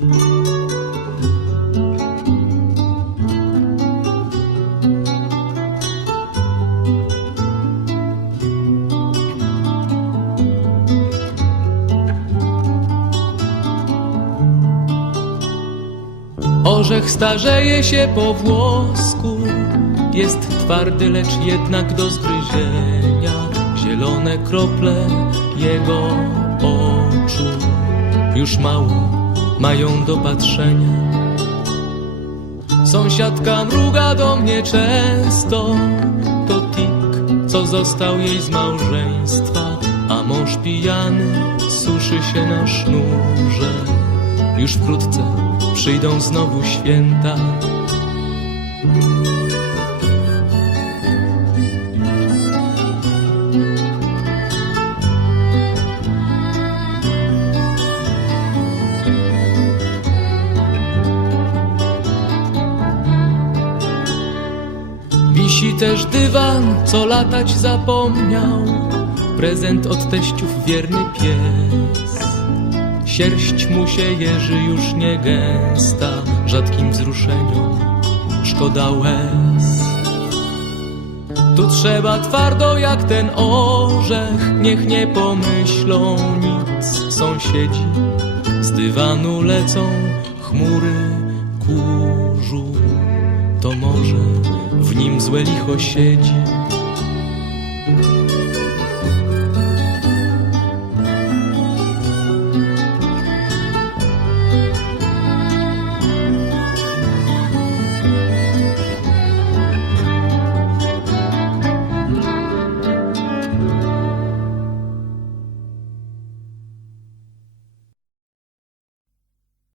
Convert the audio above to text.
Orzech starzeje się po włosku, jest twardy, lecz jednak do zgryzienia. Zielone krople jego oczu już mało mają do patrzenia. Sąsiadka mruga do mnie często, to tik, co został jej z małżeństwa, a mąż pijany suszy się na sznurze. Już wkrótce przyjdą znowu święta. Wisi też dywan, co latać zapomniał. Prezent od teściów wierny pies. Sierść mu się jeży już nie gęsta, rzadkim wzruszeniom szkoda łez. Tu trzeba twardo jak ten orzech, niech nie pomyślą nic sąsiedzi. Z dywanu lecą chmury kurzu, to może w nim złe licho siedzi.